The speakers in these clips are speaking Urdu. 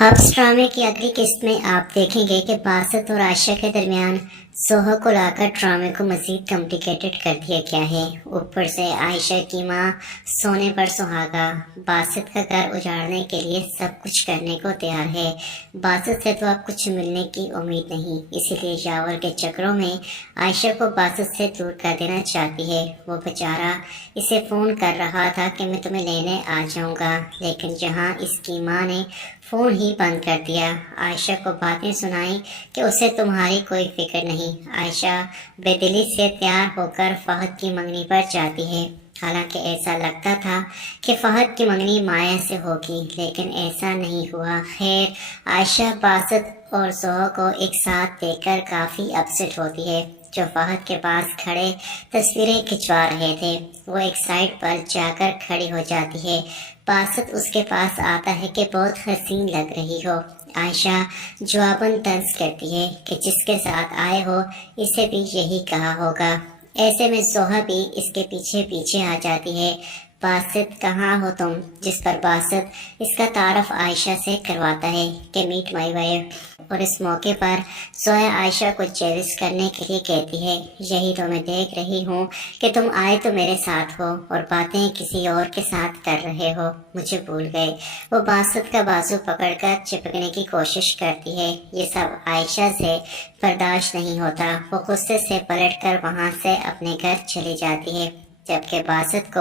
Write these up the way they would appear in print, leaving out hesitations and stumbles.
ہابس ڈرامے کی اگلی قسط میں آپ دیکھیں گے کہ باسط اور عائشہ کے درمیان سوہا کو لا کر ڈرامے کو مزید کمپلیکیٹڈ کر دیا گیا ہے۔ اوپر سے عائشہ کی ماں سونے پر سہاگا باسط کا گھر اجاڑنے کے لیے سب کچھ کرنے کو تیار ہے۔ باسط سے تو اب کچھ ملنے کی امید نہیں، اسی لیے یاور کے چکروں میں عائشہ کو باسط سے دور کر دینا چاہتی ہے۔ وہ بیچارہ اسے فون کر رہا تھا کہ میں تمہیں لینے آ جاؤں گا، لیکن جہاں اس کی ماں نے فون ہی بند کر دیا، عائشہ کو باتیں سنائیں کہ اسے تمہاری کوئی فکر نہیں۔ عائشہ بے دلی سے تیار ہو کر فہد کی منگنی پر جاتی ہے، حالانکہ ایسا لگتا تھا کہ فہد کی منگنی مایا سے ہوگی، لیکن ایسا نہیں ہوا۔ خیر، عائشہ باسط اور سوہا کو ایک ساتھ دیکھ کر کافی اپسٹ ہوتی ہے، جو فہد کے پاس کھڑے تصویریں کھنچوا رہے تھے۔ وہ ایک سائڈ پر جا کر کھڑی ہو جاتی ہے۔ باسط اس کے پاس آتا ہے کہ بہت حسین لگ رہی ہو۔ عائشہ جواباً طنز کرتی ہے کہ جس کے ساتھ آئے ہو اسے بھی یہی کہا ہوگا۔ ایسے میں سوہا بھی اس کے پیچھے پیچھے آ جاتی ہے۔ باسط کہاں ہو تم؟ جس پر باسط اس کا تعارف عائشہ سے کرواتا ہے کہ میٹ مائی وائف، اور اس موقع پر سوہا عائشہ کو جیلس کرنے کے لیے کہتی ہے، یہی تو میں دیکھ رہی ہوں کہ تم آئے تو میرے ساتھ ہو اور باتیں کسی اور کے ساتھ کر رہے ہو، مجھے بھول گئے۔ وہ باسط کا بازو پکڑ کر چپکنے کی کوشش کرتی ہے۔ یہ سب عائشہ سے برداشت نہیں ہوتا۔ وہ غصے سے پلٹ کر وہاں سے اپنے گھر چلی جاتی ہے، جبکہ باسط کو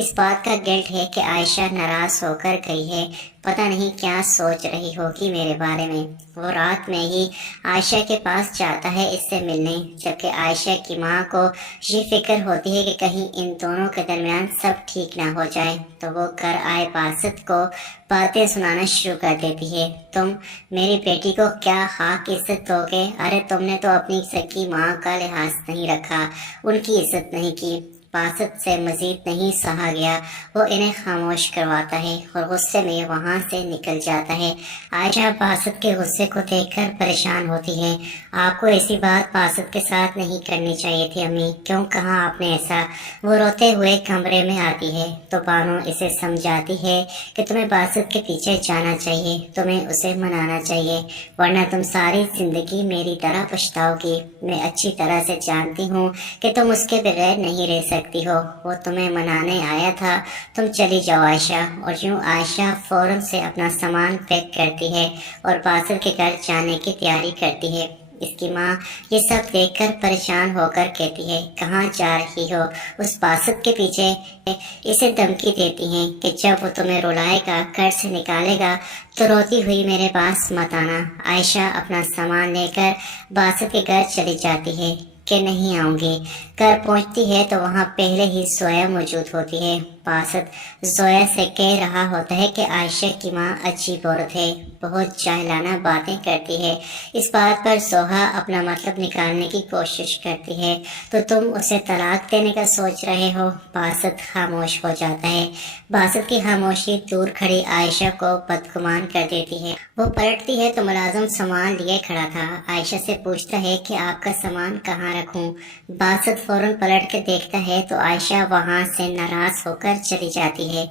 اس بات کا گلٹ ہے کہ عائشہ ناراض ہو کر گئی ہے، پتہ نہیں کیا سوچ رہی ہوگی میرے بارے میں۔ وہ رات میں ہی عائشہ کے پاس جاتا ہے اس سے ملنے، جبکہ عائشہ کی ماں کو یہ فکر ہوتی ہے کہ کہیں ان دونوں کے درمیان سب ٹھیک نہ ہو جائے، تو وہ گھر آئے باسط کو باتیں سنانا شروع کر دیتی ہے۔ تم میری بیٹی کو کیا خاک عزت دو گے؟ ارے تم نے تو اپنی سکی ماں کا لحاظ نہیں رکھا، ان کی عزت نہیں کی۔ باسط سے مزید نہیں سہا گیا، وہ انہیں خاموش کرواتا ہے اور غصے میں وہاں سے نکل جاتا ہے۔ عائشہ باسط کے غصے کو دیکھ کر پریشان ہوتی ہے۔ آپ کو ایسی بات باسط کے ساتھ نہیں کرنی چاہیے تھی امی، کیوں کہا آپ نے ایسا؟ وہ روتے ہوئے کمرے میں آتی ہے تو بانو اسے سمجھاتی ہے کہ تمہیں باسط کے پیچھے جانا چاہیے، تمہیں اسے منانا چاہیے، ورنہ تم ساری زندگی میری طرح پچھتاؤ گی۔ میں اچھی طرح سے جانتی ہوں کہ تم اس کے بغیر نہیں رہ سکتی ہو، وہ تمہیں منانے آیا تھا، تم چلی جاؤ عائشہ۔ اور یوں عائشہ فوراً سے اپنا سامان پیک کرتی ہے اور باسط کے گھر جانے کی تیاری کرتی ہے۔ اس کی ماں یہ سب دیکھ کر پریشان ہو کر کہتی ہے، کہاں جا رہی ہو؟ اس باسط کے پیچھے؟ اسے دھمکی دیتی ہیں کہ جب وہ تمہیں رلائے گا، گھر سے نکالے گا، تو روتی ہوئی میرے پاس مت آنا۔ عائشہ اپنا سامان لے کر باسط کے گھر چلی جاتی ہے کہ نہیں آؤں گی۔ گھر پہنچتی ہے تو وہاں پہلے ہی زویا موجود ہوتی ہے۔ باسط زویا سے کہہ رہا ہوتا ہے کہ عائشہ کی ماں عجیب عورت ہے، بہت جاہلانہ باتیں کرتی ہے۔ اس بات پر سوہا اپنا مطلب نکالنے کی کوشش کرتی ہے، تو تم اسے طلاق دینے کا سوچ رہے ہو؟ باسط خاموش ہو جاتا ہے۔ باسط کی خاموشی دور کھڑی عائشہ کو بدگمان کر دیتی ہے۔ وہ پلٹتی ہے تو ملازم سامان لیے کھڑا تھا۔ عائشہ سے پوچھتا ہے کہ آپ کا سامان کہاں رکھوں؟ باسط فوراً پلٹ کے دیکھتا ہے تو عائشہ وہاں سے ناراض ہو کر چلی جاتی ہے۔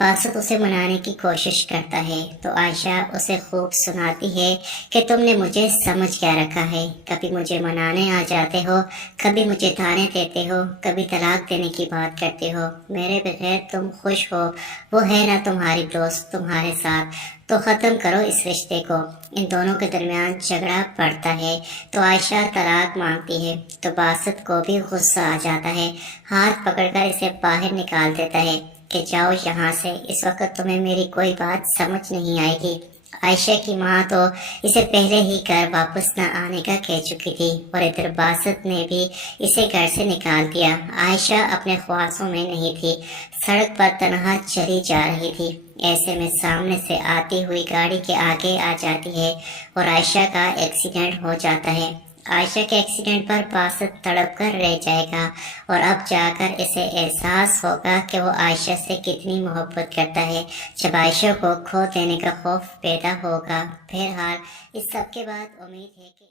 باسط اسے منانے کی کوشش کرتا ہے تو عائشہ اسے خوب سناتی ہے کہ تم نے مجھے سمجھ کیا رکھا ہے، کبھی مجھے منانے آ جاتے ہو، کبھی مجھے تانے دیتے ہو، کبھی طلاق دینے کی بات کرتے ہو، میرے بغیر تم خوش ہو، وہ ہے نا تمہاری دوست تمہارے ساتھ، تو ختم کرو اس رشتے کو۔ ان دونوں کے درمیان جھگڑا پڑتا ہے تو عائشہ طلاق مانگتی ہے تو باسط کو بھی غصہ آ جاتا ہے، ہاتھ پکڑ کر اسے باہر نکال دیتا ہے کہ جاؤ یہاں سے، اس وقت تمہیں میری کوئی بات سمجھ نہیں آئے گی۔ عائشہ کی ماں تو اسے پہلے ہی گھر واپس نہ آنے کا کہہ چکی تھی، اور ادھر باسط نے بھی اسے گھر سے نکال دیا۔ عائشہ اپنے خواصوں میں نہیں تھی، سڑک پر تنہا چلی جا رہی تھی۔ ایسے میں سامنے سے آتی ہوئی گاڑی کے آگے آ جاتی ہے اور عائشہ کا ایکسیڈنٹ ہو جاتا ہے۔ عائشہ کے ایکسیڈنٹ پر باسط تڑپ کر رہ جائے گا، اور اب جا کر اسے احساس ہوگا کہ وہ عائشہ سے کتنی محبت کرتا ہے، جب عائشہ کو کھو دینے کا خوف پیدا ہوگا۔ بہرحال اس سب کے بعد امید ہے کہ